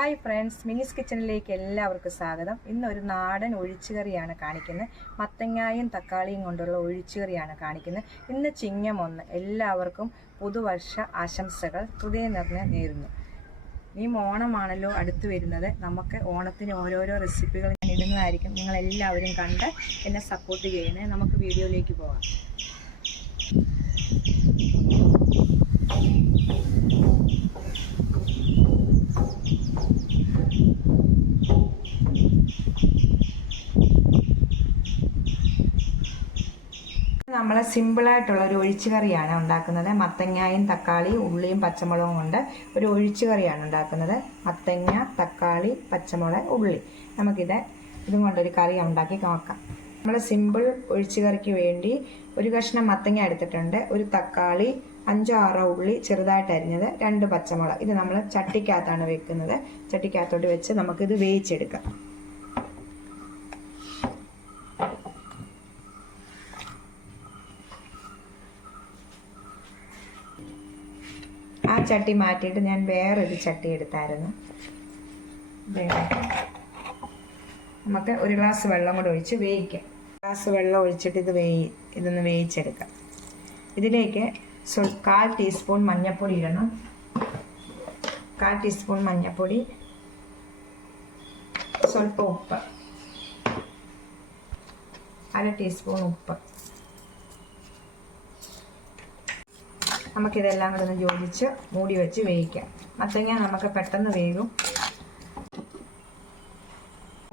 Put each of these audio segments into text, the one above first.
Hi friends മിനിസ് കിച്ചണിലേക്ക് എല്ലാവർക്കും സ്വാഗതം. ഇന്ന് ഒരു നാടൻ ഒഴിച്ചുകറിയാണ് കാണിക്കുന്നത്. മത്തങ്ങായും തക്കാളിയും കൊണ്ടുള്ള ഒഴിച്ചുകറിയാണ് കാണിക്കുന്നത്. ഇന്ന് ചിങ്ങം ഒന്ന്. എല്ലാവർക്കും പുതുവർഷ ആശംസകൾ. ഹൃദയ നിറഞ്ഞ് നേരുന്നു. ഈ ഓണമാണല്ലോ അടുത്ത് വരുന്നത്. നമുക്ക് ഓണത്തിന് ഓരോരോ റെസിപ്പികൾ ഞാൻ ഇടുന്നതായിരിക്കും. നിങ്ങളെല്ലാവരും കണ്ട് എന്നെ സപ്പോർട്ട് ചെയ്യണേ നമുക്ക് വീഡിയോയിലേക്ക് പോകാം നമ്മൾ സിമ്പിളായിട്ടുള്ള ഒരു ഒഴിച്ചുകറിയാണ് ഉണ്ടാക്കുന്നത്. മത്തങ്ങായും തക്കാളി ഉള്ളിയും പച്ചമുളകും കൊണ്ട് ഒരു ഒഴിച്ചുകറിയാണ് ഉണ്ടാക്കുന്നത്. മത്തങ്ങ തക്കാളി പച്ചമുളക് ഉള്ളി. നമുക്കിത് ഇതും കൊണ്ടൊരു കറി ഉണ്ടാക്കി നോക്കാം. നമ്മൾ സിമ്പിൾ ഒഴിച്ചുകറിക്ക് വേണ്ടി ഒരു കഷ്ണം മത്തങ്ങ എടുത്തിട്ടുണ്ട്. ഒരു തക്കാളി അഞ്ചോ ആറോ ഉള്ളി ചെറുതായിട്ട് അരിഞ്ഞത് രണ്ട് പച്ചമുളക്. ഇത് നമ്മൾ ചട്ടിക്കകത്താണ് വെക്കുന്നത്. ചട്ടിക്കകത്തോട്ട് വെച്ച് നമുക്കിത് വേവിച്ചെടുക്കാം. ചട്ടി മാറ്റിയിട്ട് ഞാൻ വേറൊരു ചട്ടി എടുത്തായിരുന്നു. നമുക്ക് ഒരു ഗ്ലാസ് വെള്ളം കൂടെ ഒഴിച്ച് വേവിക്കാം. ഗ്ലാസ് വെള്ളം ഒഴിച്ചിട്ട് ഇത് വേയി ഇതൊന്ന് വേവിച്ചെടുക്കാം. ഇതിലേക്ക് കാൽ ടീസ്പൂൺ മഞ്ഞൾപ്പൊടി ഇടണം. കാൽ ടീസ്പൂൺ മഞ്ഞൾപ്പൊടി സ്വല്പം ഉപ്പ്. അര ടീസ്പൂൺ ഉപ്പ്. നമുക്കിതെല്ലാം കൂടെ ഒന്ന് യോജിച്ച് മൂടി വെച്ച് വേവിക്കാം. മത്തങ്ങ നമുക്ക് പെട്ടെന്ന് വേകും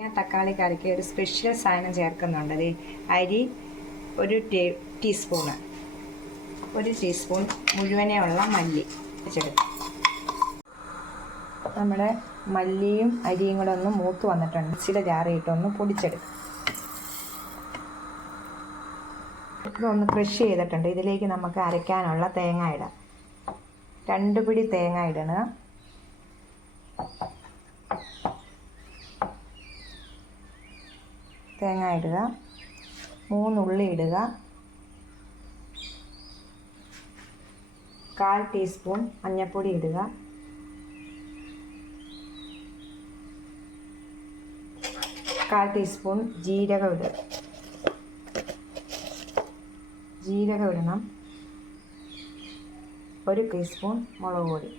ഞാൻ തക്കാളി കറിക്ക് ഒരു സ്പെഷ്യൽ സാധനം ചേർക്കുന്നുണ്ട്. അരി ഒരു ടേ ടീസ്പൂണ് ഒരു ടീസ്പൂൺ മുഴുവനേ ഉള്ള മല്ലി വെച്ചെടുക്കും. നമ്മുടെ മല്ലിയും അരിയും കൂടെ ഒന്ന് മൂത്ത് വന്നിട്ടുണ്ട്. ചില ജാറിയിട്ടൊന്ന് പൊടിച്ചെടുക്കും. ഇതൊന്ന് ക്രഷ് ചെയ്തിട്ടുണ്ട്. ഇതിലേക്ക് നമുക്ക് അരയ്ക്കാനുള്ള തേങ്ങ ഇടാം. രണ്ട് പിടി തേങ്ങ ഇടണം. തേങ്ങ ഇടുക. മൂന്നുള്ളി ഇടുക. കാൽ ടീസ്പൂൺ മഞ്ഞൾപ്പൊടി ഇടുക. കാൽ ടീസ്പൂൺ ജീരകം ഇടുക. ജീരകം ഇടണം. ഒരു ടീസ്പൂൺ മുളക് പൊടി.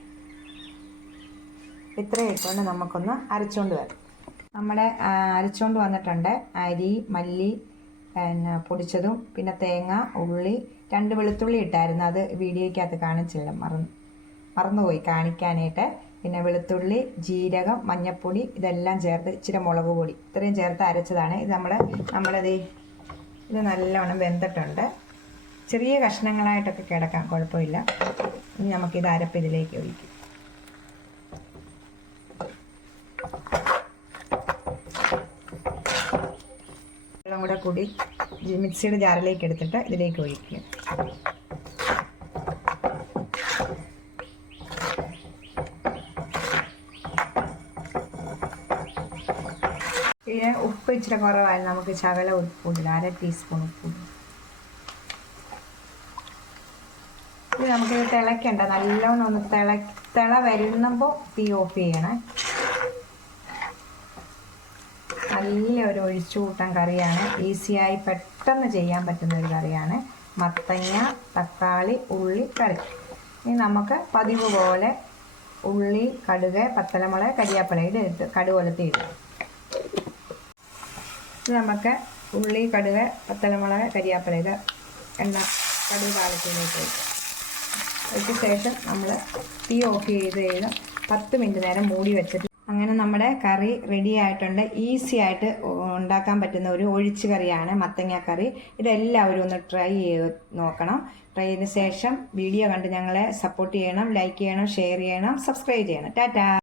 ഇത്രയും ഇട്ടുകൊണ്ട് നമുക്കൊന്ന് അരച്ചുകൊണ്ട് വരാം. നമ്മുടെ അരച്ചുകൊണ്ട് വന്നിട്ടുണ്ട് അരി മല്ലി പിന്നെ പൊടിച്ചതും പിന്നെ തേങ്ങ ഉള്ളി രണ്ട് വെളുത്തുള്ളി ഇട്ടായിരുന്നു. അത് വീഡിയോയ്ക്കകത്ത് കാണിച്ചില്ല. മറന്നു മറന്നുപോയി കാണിക്കാനായിട്ട്. പിന്നെ വെളുത്തുള്ളി ജീരകം മഞ്ഞപ്പൊടി ഇതെല്ലാം ചേർത്ത് ഇച്ചിരി മുളക് പൊടി. ഇത്രയും ചേർത്ത് അരച്ചതാണ്. ഇത് നമ്മൾ നമ്മളത് ഇത് നല്ലവണ്ണം വെന്തിട്ടുണ്ട്. ചെറിയ കഷ്ണങ്ങളായിട്ടൊക്കെ കിടക്കാം കുഴപ്പമില്ല. ഇനി നമുക്കിത് അരപ്പ് ഇതിലേക്ക് ഒഴിക്കും. വെള്ളം കൂടെ കൂടി മിക്സിയുടെ ജാറിലേക്ക് എടുത്തിട്ട് ഇതിലേക്ക് ഒഴിക്കുക. ഉപ്പ് ഇച്ചിരി കുറവായാലും നമുക്ക് ശകല ഉപ്പ് ഇടില്ല അര ടീസ്പൂൺ ഉപ്പ്. ഇത് നമുക്ക് തിളയ്ക്കണ്ട. നല്ലോണം ഒന്ന് തിള തിള വരുന്നപ്പോൾ തീ ഓഫ് ചെയ്യണേ. നല്ല ഒരു ഒഴിച്ചുകൂട്ടൻ കറിയാണ്. ഈസിയായി പെട്ടെന്ന് ചെയ്യാൻ പറ്റുന്ന ഒരു കറിയാണ്. മത്തങ്ങ തക്കാളി ഉള്ളി കറി ഇനി നമുക്ക് പതിവ് പോലെ ഉള്ളി കടുക് പത്തലമുളക് കരിയാപ്പില ഇട്ട് കടുകൊലത്തി ഇടും. ഇത് നമുക്ക് ഉള്ളി കടുക് പത്തലമുളക് കരിയാപ്പിള ഇത് എണ്ണ കടുക് പാലത്തിലേക്ക് വയ്ക്കും അതിന് ശേഷം നമ്മൾ തീ ഓഫ് ചെയ്ത് ചെയ്ത് പത്ത് മിനിറ്റ് നേരം മൂടി വെച്ചിട്ട് അങ്ങനെ നമ്മുടെ കറി റെഡി ആയിട്ടുണ്ട്. ഈസി ആയിട്ട് ഉണ്ടാക്കാൻ പറ്റുന്ന ഒരു ഒഴിച്ചു കറിയാണ് മത്തങ്ങ കറി. ഇതെല്ലാവരും ഒന്ന് ട്രൈ ചെയ്ത് നോക്കണം. ട്രൈ ചെയ്തതിന് ശേഷം വീഡിയോ കണ്ട് ഞങ്ങളെ സപ്പോർട്ട് ചെയ്യണം ലൈക്ക് ചെയ്യണം ഷെയർ ചെയ്യണം സബ്സ്ക്രൈബ് ചെയ്യണം. ടാറ്റാ